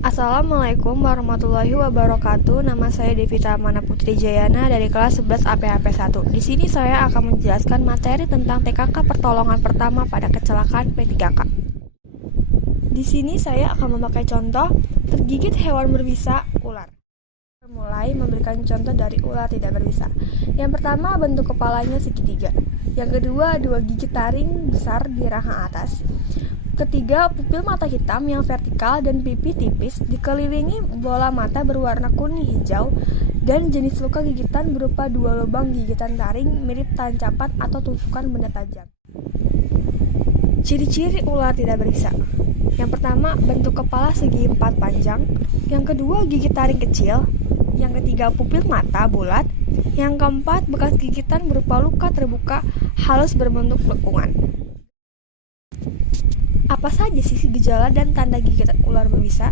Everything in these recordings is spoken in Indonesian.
Assalamualaikum warahmatullahi wabarakatuh. Nama saya Devita Mana Putri Jayana dari kelas 11 APAP 1. Di sini saya akan menjelaskan materi tentang TKK pertolongan pertama pada kecelakaan P3K. Di sini saya akan memakai contoh tergigit hewan berbisa ular. Mulai memberikan contoh dari ular tidak berbisa. Yang pertama, bentuk kepalanya segitiga. Yang kedua, 2 gigi taring besar di rahang atas. Ketiga, pupil mata hitam yang vertikal dan pipi tipis dikelilingi bola mata berwarna kuning hijau, dan jenis luka gigitan berupa 2 lubang gigitan taring mirip tancapan atau tusukan benda tajam. Ciri-ciri ular tidak berbisa. Yang pertama, bentuk kepala segi 4 panjang. Yang kedua, gigi taring kecil. Yang ketiga, pupil mata bulat. Yang keempat, bekas gigitan berupa luka terbuka halus berbentuk lengkungan. Apa saja sih gejala dan tanda gigitan ular berbisa?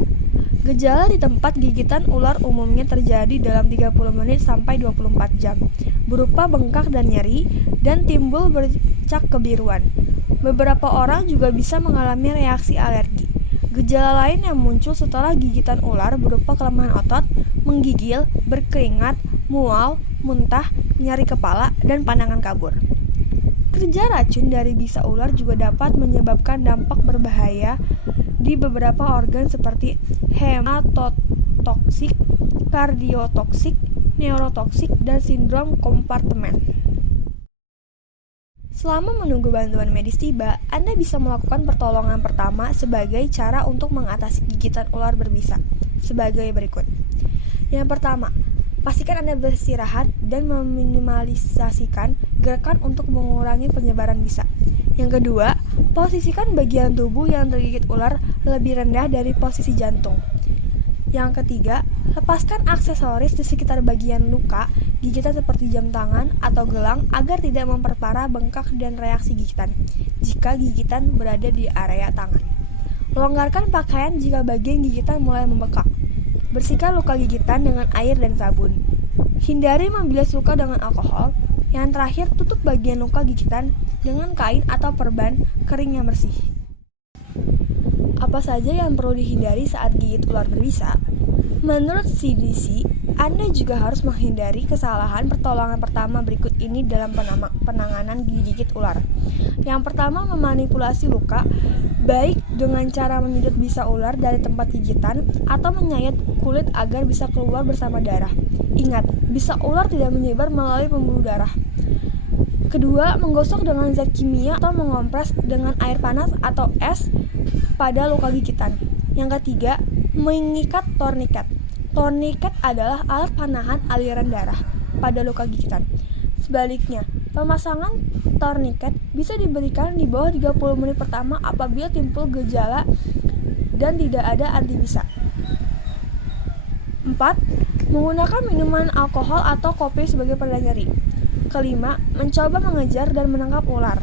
Gejala di tempat gigitan ular umumnya terjadi dalam 30 menit sampai 24 jam, berupa bengkak dan nyeri, dan timbul bercak kebiruan. Beberapa orang juga bisa mengalami reaksi alergi. Gejala lain yang muncul setelah gigitan ular berupa kelemahan otot, menggigil, berkeringat, mual, muntah, nyeri kepala, dan pandangan kabur. Kerja racun dari bisa ular juga dapat menyebabkan dampak berbahaya di beberapa organ seperti hematotoksik, kardiotoksik, neurotoksik, dan sindrom kompartemen. Selama menunggu bantuan medis tiba, Anda bisa melakukan pertolongan pertama sebagai cara untuk mengatasi gigitan ular berbisa sebagai berikut. Yang pertama, pastikan Anda beristirahat dan meminimalisasikan gerakan untuk mengurangi penyebaran bisa. Yang kedua, posisikan bagian tubuh yang tergigit ular lebih rendah dari posisi jantung. Yang ketiga, lepaskan aksesoris di sekitar bagian luka gigitan seperti jam tangan atau gelang agar tidak memperparah bengkak dan reaksi gigitan jika gigitan berada di area tangan. Longgarkan pakaian jika bagian gigitan mulai membengkak. Bersihkan luka gigitan dengan air dan sabun. Hindari membilas luka dengan alkohol. Yang terakhir, tutup bagian luka gigitan dengan kain atau perban kering yang bersih. Apa saja yang perlu dihindari saat gigit ular berbisa? Menurut CDC, Anda juga harus menghindari kesalahan pertolongan pertama berikut ini dalam penanganan digigit ular. Yang pertama, memanipulasi luka, baik dengan cara menyedot bisa ular dari tempat gigitan atau menyayat kulit agar bisa keluar bersama darah. Ingat, bisa ular tidak menyebar melalui pembuluh darah. Kedua, menggosok dengan zat kimia atau mengompres dengan air panas atau es pada luka gigitan. Yang ketiga, mengikat torniket. Torniket adalah alat panahan aliran darah pada luka gigitan. Sebaliknya, pemasangan torniket bisa diberikan di bawah 30 menit pertama apabila timbul gejala dan tidak ada antibisa. 4. Menggunakan minuman alkohol atau kopi sebagai pereda nyeri. Kelima, mencoba mengejar dan menangkap ular.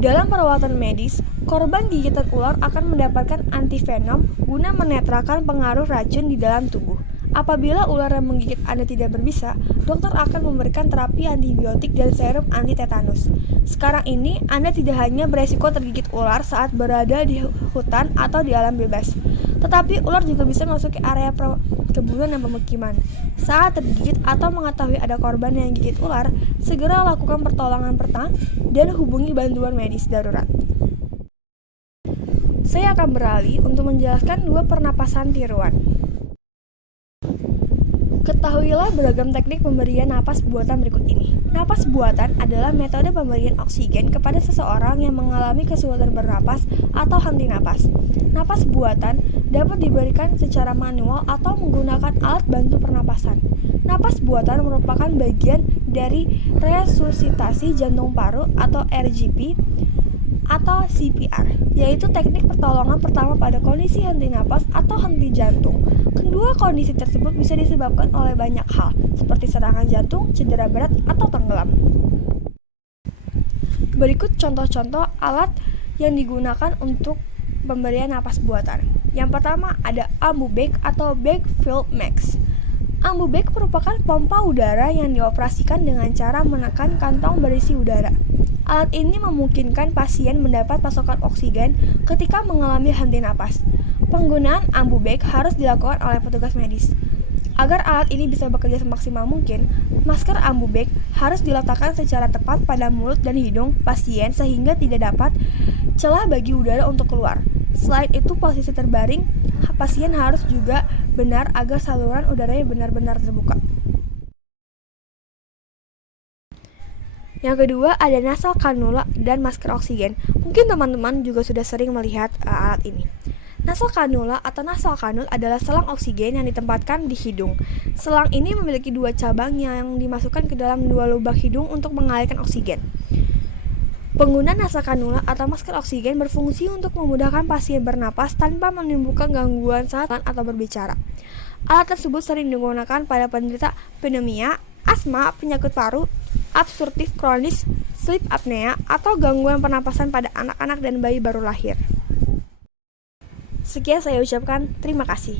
Dalam perawatan medis, korban gigitan ular akan mendapatkan antivenom guna menetralkan pengaruh racun di dalam tubuh. Apabila ular yang menggigit Anda tidak berbisa, dokter akan memberikan terapi antibiotik dan serum anti tetanus. Sekarang ini, Anda tidak hanya beresiko tergigit ular saat berada di hutan atau di alam bebas, tetapi ular juga bisa masuk ke area perkebunan dan pemukiman. Saat tergigit atau mengetahui ada korban yang gigit ular, segera lakukan pertolongan pertama dan hubungi bantuan medis darurat. Saya akan beralih untuk menjelaskan 2 pernapasan tiruan. Ketahuilah beragam teknik pemberian napas buatan berikut ini. Napas buatan adalah metode pemberian oksigen kepada seseorang yang mengalami kesulitan bernapas atau henti napas. Napas buatan dapat diberikan secara manual atau menggunakan alat bantu pernapasan. Napas buatan merupakan bagian dari resusitasi jantung paru atau RGP atau CPR, yaitu teknik pertolongan pertama pada kondisi henti napas atau henti jantung. Kedua kondisi tersebut bisa disebabkan oleh banyak hal, seperti serangan jantung, cedera berat, atau tenggelam. Berikut contoh-contoh alat yang digunakan untuk pemberian napas buatan. Yang pertama ada AmbuBag atau Bag Filled Max. AmbuBag merupakan pompa udara yang dioperasikan dengan cara menekan kantong berisi udara. Alat ini memungkinkan pasien mendapat pasokan oksigen ketika mengalami henti napas. Penggunaan ambu bag harus dilakukan oleh petugas medis. Agar alat ini bisa bekerja semaksimal mungkin, masker ambu bag harus diletakkan secara tepat pada mulut dan hidung pasien sehingga tidak dapat celah bagi udara untuk keluar. Selain itu, posisi terbaring pasien harus juga benar agar saluran udaranya benar-benar terbuka. Yang kedua ada nasal cannula dan masker oksigen. Mungkin teman-teman juga sudah sering melihat alat ini. Nasal cannula atau nasal kanul adalah selang oksigen yang ditempatkan di hidung. Selang ini memiliki dua cabang yang dimasukkan ke dalam dua lubang hidung untuk mengalirkan oksigen. Pengguna nasal cannula atau masker oksigen berfungsi untuk memudahkan pasien bernapas tanpa menimbulkan gangguan saat atau berbicara. Alat tersebut sering digunakan pada penderita pneumonia, asma, penyakit paru, obstruktif kronis, sleep apnea, atau gangguan pernapasan pada anak-anak dan bayi baru lahir. Sekian saya ucapkan, terima kasih.